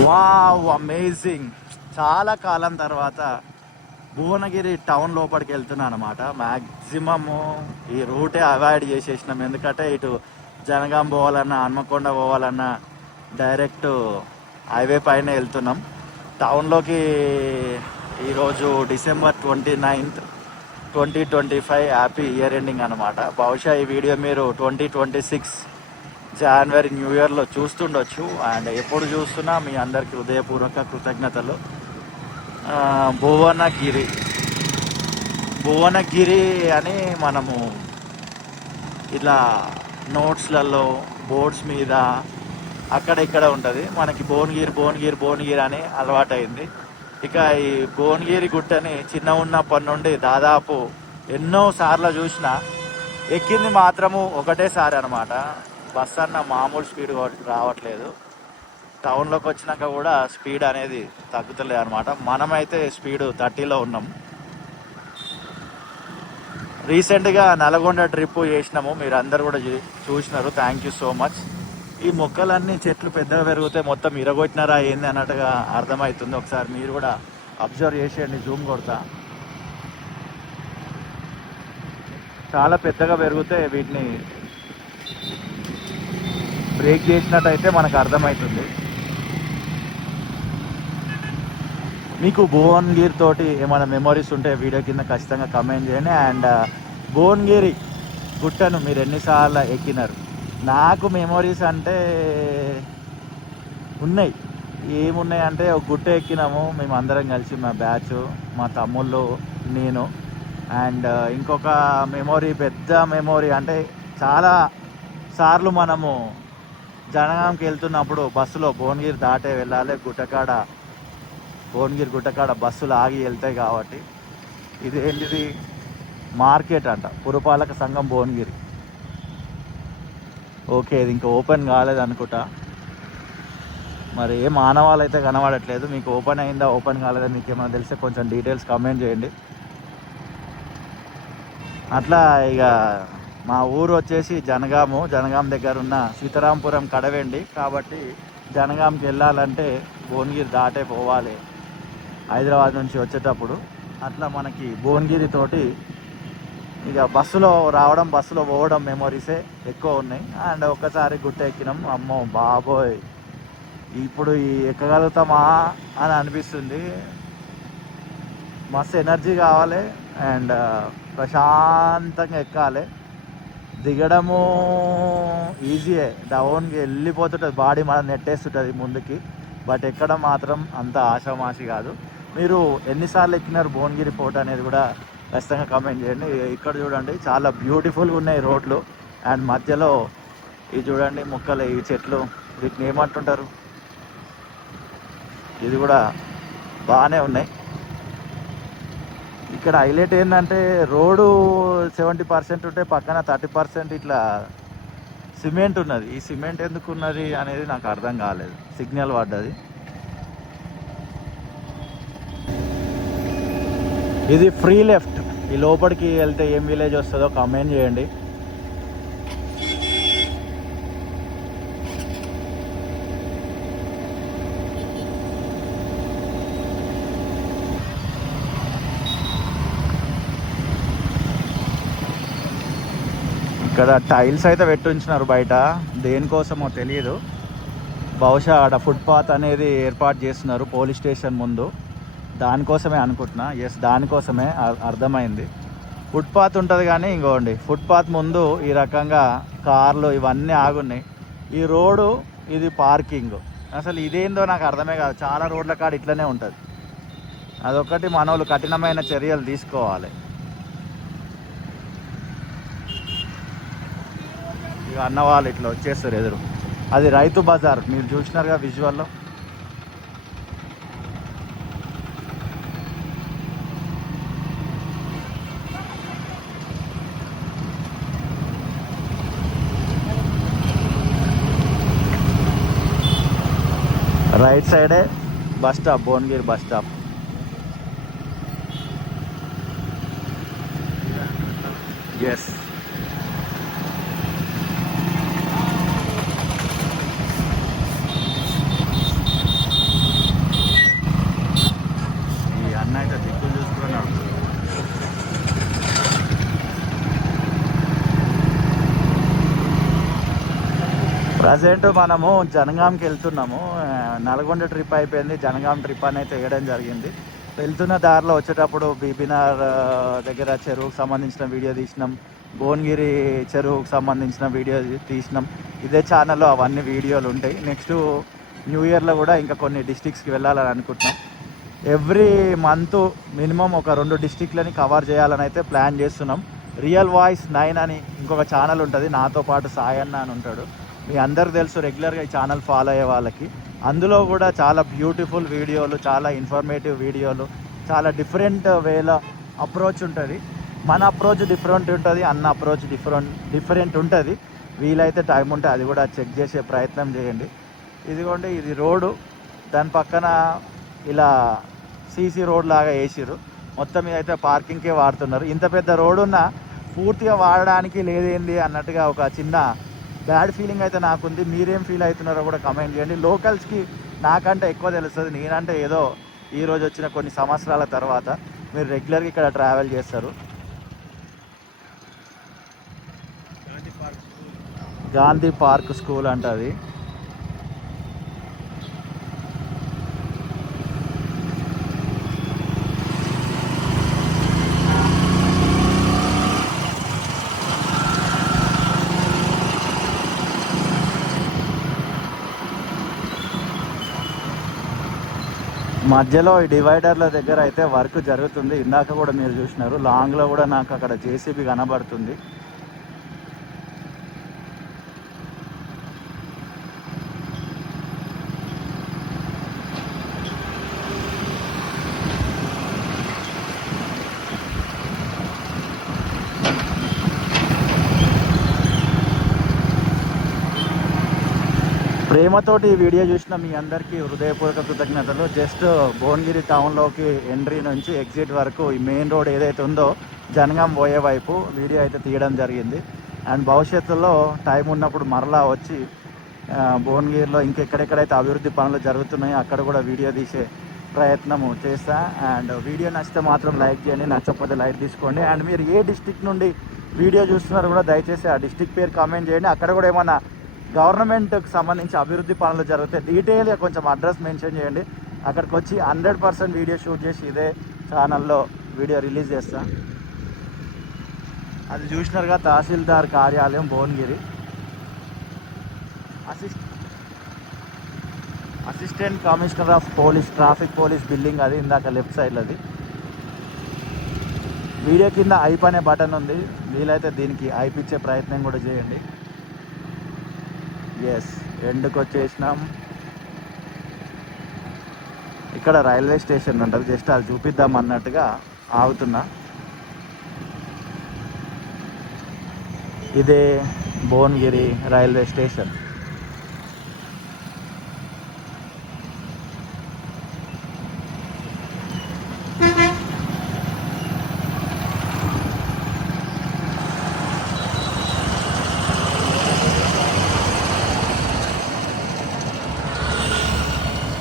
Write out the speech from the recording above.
Wow, amazing. చాలా కాలం తర్వాత Bhuvanagiri town లోపలికి వెళ్తున్నాను అనమాట. మ్యాక్సిమము ఈ రూటే అవాయిడ్ చేసేసినాం, ఎందుకంటే ఇటు జనగాం పోవాలన్నా హన్మకొండ పోవాలన్నా డైరెక్ట్ హైవే పైన వెళ్తున్నాం టౌన్లోకి. ఈరోజు December 29th 2025 happy year ending అనమాట. బహుశా ఈ వీడియో మీరు 2026 జనవరి న్యూ ఇయర్లో చూస్తుండొచ్చు. అండ్ ఎప్పుడు చూస్తున్నా మీ అందరికీ హృదయపూర్వక కృతజ్ఞతలు. భువనగిరి భువనగిరి అని మనము ఇలా నోట్స్లలో బోర్డ్స్ మీద అక్కడ ఇక్కడ ఉంటుంది, మనకి భువనగిరి భువనగిరి భువనగిరి అని అలవాటైంది. ఇక ఈ భువనగిరి గుట్టని చిన్న ఉన్నప్పటి నుండి దాదాపు ఎన్నో సార్లు చూసినా ఎక్కింది మాత్రము ఒకటేసారి అనమాట. బస్ అన్న మామూలు స్పీడ్ రావట్లేదు. టౌన్లోకి వచ్చినాక కూడా స్పీడ్ అనేది తగ్గుతలేదు అనమాట. మనమైతే స్పీడ్ 30లో ఉన్నాం. రీసెంట్గా నల్గొండ ట్రిప్ చేసినాము, మీరు అందరు కూడా చూసినారు. Thank you so much. ఈ మొక్కలన్నీ చెట్లు పెద్దగా పెరిగితే మొత్తం ఇరగొట్టినారా ఏంది అన్నట్టుగా అర్థమవుతుంది. ఒకసారి మీరు కూడా అబ్జర్వ్ చేసేయండి, జూమ్ కొడతా. చాలా పెద్దగా పెరిగితే వీటిని బ్రేక్ చేసినట్టయితే మనకు అర్థమవుతుంది. మీకు భువనగిరి తోటి ఏమైనా మెమరీస్ ఉంటే వీడియో కింద ఖచ్చితంగా కమెంట్ చేయండి. అండ్ భువనగిరి గుట్టను మీరు ఎన్నిసార్లు ఎక్కినారు? నాకు మెమరీస్ అంటే ఉన్నాయి. ఏమున్నాయి అంటే, ఒక గుట్ట ఎక్కినాము మేము అందరం కలిసి, మా బ్యాచ్, మా తమ్ముళ్ళు, నేను. అండ్ ఇంకొక మెమొరీ, పెద్ద మెమొరీ అంటే చాలా సార్లు మనము జనగాంకి వెళ్తున్నప్పుడు బస్సులో భువనగిరి దాటే వెళ్ళాలి. భువనగిరి గుట్టకాడ బస్సులు ఆగి వెళ్తాయి కాబట్టి. ఇది ఏంటిది, మార్కెట్ అంట, పురపాలక సంఘం భువనగిరి. ఓకే, ఇది ఇంకా ఓపెన్ కాలేదు అనుకుంటా. మరి ఏ మానవాళ్ళు అయితే కనబడట్లేదు. మీకు ఓపెన్ అయిందా ఓపెన్ కాలేదా మీకు ఏమైనా తెలిస్తే కొంచెం డీటెయిల్స్ కమెంట్ చేయండి. అట్లా ఇక మా ఊరు వచ్చేసి జనగాం దగ్గర ఉన్న సీతారాంపురం కడవెండి కాబట్టి జనగాంకి వెళ్ళాలంటే భువనగిరి దాటే పోవాలి హైదరాబాద్ నుంచి వచ్చేటప్పుడు. అట్లా మనకి భువనగిరి తోటి ఇక బస్సులో రావడం బస్సులో పోవడం మెమొరీసే ఎక్కువ ఉన్నాయి. అండ్ ఒక్కసారి గుట్ట ఎక్కినాం, అమ్మో బాబోయ్ ఇప్పుడు ఎక్కగలుగుతామా అని అనిపిస్తుంది. మస్తు ఎనర్జీ కావాలి అండ్ ప్రశాంతంగా ఎక్కాలి. దిగడము ఈజీయే, డౌన్కి వెళ్ళిపోతుంటుంది, బాడీ మనం నెట్టేస్తుంటుంది ముందుకి. బట్ ఎక్కడం మాత్రం అంత ఆషామాషి కాదు. మీరు ఎన్నిసార్లు ఎక్కినారు భువనగిరి ఫోర్ట్ అనేది కూడా ఖచ్చితంగా కామెంట్ చేయండి. ఇక్కడ చూడండి చాలా బ్యూటిఫుల్గా ఉన్నాయి రోడ్లు. అండ్ మధ్యలో ఇది చూడండి మొక్కలు, ఈ చెట్లు, వీటిని ఏమంటుంటారు, ఇది కూడా బాగానే ఉన్నాయి. ఇక్కడ హైలైట్ ఏంటంటే రోడ్డు 70% ఉంటే పక్కన 30% ఇట్లా సిమెంట్ ఉన్నది. ఈ సిమెంట్ ఎందుకు ఉన్నది అనేది నాకు అర్థం కాలేదు. సిగ్నల్ పడ్డది. ఇది ఫ్రీ లెఫ్ట్. ఈ లోపలికి వెళ్తే ఏం విలేజ్ వస్తుందో కామెంట్ చేయండి. ఇక్కడ టైల్స్ అయితే పెట్టించినారు బయట, దేనికోసమో తెలియదు. బహుశా ఆడ ఫుట్పాత్ అనేది ఏర్పాటు చేస్తున్నారు పోలీస్ స్టేషన్ ముందు, దానికోసమే అనుకుంటున్నా. ఎస్, దానికోసమే, అర్థమైంది. ఫుట్పాత్ ఉంటుంది కానీ ఇంకోండి ఫుట్పాత్ ముందు ఈ రకంగా కార్లు ఇవన్నీ ఆగున్నాయి. ఈ రోడ్డు ఇది పార్కింగ్. అసలు ఇదేందో నాకు అర్థమే కాదు. చాలా రోడ్ల కాడ ఇట్లనే ఉంటుంది. అదొకటి మనోళ్ళు కఠినమైన చర్యలు తీసుకోవాలి. ఇక అన్నవాళ్ళు ఇట్లా వచ్చేస్తారు ఎదురు. అది రైతు బజార్, మీరు చూసినారుగా విజువల్లో. రైట్ సైడే bus stop, Bhuvanagiri bus stop. Yes, present మనము జనగాంకి వెళ్తున్నాము. నల్గొండ ట్రిప్ అయిపోయింది, జనగాం ట్రిప్ అనేది వేయడం జరిగింది. వెళ్తున్న దారిలో వచ్చేటప్పుడు బీబీనార్ దగ్గర చెరువుకు సంబంధించిన వీడియో తీసినాం, భువనగిరి చెరువుకు సంబంధించిన వీడియో తీసినాం. ఇదే ఛానల్లో అవన్నీ వీడియోలు ఉంటాయి. నెక్స్ట్ న్యూ ఇయర్లో కూడా ఇంకా కొన్ని డిస్టిక్స్కి వెళ్ళాలని అనుకుంటున్నాం. ఎవ్రీ మంత్ మినిమం ఒక 2 డిస్టిక్లని కవర్ చేయాలని అయితే ప్లాన్ చేస్తున్నాం. రియల్ వాయిస్ 9 అని ఇంకొక ఛానల్ ఉంటుంది, నాతో పాటు సాయన్న అని ఉంటాడు. మీ అందరికి తెలుసు రెగ్యులర్గా ఈ ఛానల్ ఫాలో అయ్యే వాళ్ళకి. అందులో కూడా చాలా బ్యూటిఫుల్ వీడియోలు, చాలా ఇన్ఫర్మేటివ్ వీడియోలు, చాలా డిఫరెంట్ వేలో అప్రోచ్ ఉంటుంది. మన అప్రోచ్ డిఫరెంట్ ఉంటుంది, అన్న అప్రోచ్ డిఫరెంట్ ఉంటుంది. వీలైతే టైం ఉంటే అది కూడా చెక్ చేసే ప్రయత్నం చేయండి. ఇదిగోండి, ఇది రోడ్డు, దాని పక్కన ఇలా సీసీ రోడ్ లాగా వేసిర్రు. మొత్తం ఇదైతే పార్కింగ్కే వాడుతున్నారు. ఇంత పెద్ద రోడ్డు ఉన్న పూర్తిగా వాడడానికి లేదేంది అన్నట్టుగా ఒక చిన్న బ్యాడ్ ఫీలింగ్ అయితే నాకుంది. మీరేం ఫీల్ అవుతున్నారో కూడా కమెంట్ చేయండి. లోకల్స్కి నాకంటే ఎక్కువ తెలుస్తుంది. నేనంటే ఏదో ఈరోజు వచ్చిన కొన్ని సంవత్సరాల తర్వాత, మీరు రెగ్యులర్గా ఇక్కడ ట్రావెల్ చేస్తారు. గాంధీ పార్క్ స్కూల్ అంట అది. మధ్యలో ఈ డివైడర్ల దగ్గర అయితే వర్క్ జరుగుతుంది. ఇందాక కూడా మీరు చూసినారు, లాంగ్లో కూడా నాకు అక్కడ జేసీబీ కనబడుతుంది. ప్రేమతోటి ఈ వీడియో చూసిన మీ అందరికీ హృదయపూర్వక కృతజ్ఞతలు. జస్ట్ భువనగిరి టౌన్లోకి ఎంట్రీ నుంచి ఎగ్జిట్ వరకు ఈ మెయిన్ రోడ్ ఏదైతే ఉందో జనగాం పోయే వైపు వీడియో అయితే తీయడం జరిగింది. అండ్ భవిష్యత్తులో టైం ఉన్నప్పుడు మరలా వచ్చి భువనగిరిలో ఇంకెక్కడెక్కడైతే అభివృద్ధి పనులు జరుగుతున్నాయో అక్కడ కూడా వీడియో తీసే ప్రయత్నము చేస్తా. అండ్ వీడియో నచ్చితే మాత్రం లైక్ చేయండి, నచ్చకపోతే లైక్ తీసుకోండి. అండ్ మీరు ఏ డిస్టిక్ నుండి వీడియో చూస్తున్నారో కూడా దయచేసి ఆ డిస్టిక్ పేరు కామెంట్ చేయండి. అక్కడ కూడా ఏమన్నా గవర్నమెంట్కి సంబంధించి అభివృద్ధి పనులు జరిగితే డీటెయిల్గా కొంచెం అడ్రస్ మెన్షన్ చేయండి. అక్కడికి వచ్చి 100% వీడియో షూట్ చేసి ఇదే ఛానల్లో వీడియో రిలీజ్ చేస్తా. అది చూసినారుగా తహసీల్దార్ కార్యాలయం Bhuvanagiri. Assistant commissioner of police traffic police building అది ఇందాక లెఫ్ట్ సైడ్లో. అది వీడియో కింద ఐప్ అనే బటన్ ఉంది, వీలైతే దీనికి ఐప్ ఇచ్చే ప్రయత్నం కూడా చేయండి. ఎస్, ఎండ్కి వచ్చేసినాం. ఇక్కడ రైల్వే స్టేషన్ ఉంటుంది, జస్ట్ అది చూపిద్దాం అన్నట్టుగా ఆగుతున్నా. ఇదే భువనగిరి రైల్వే స్టేషన్.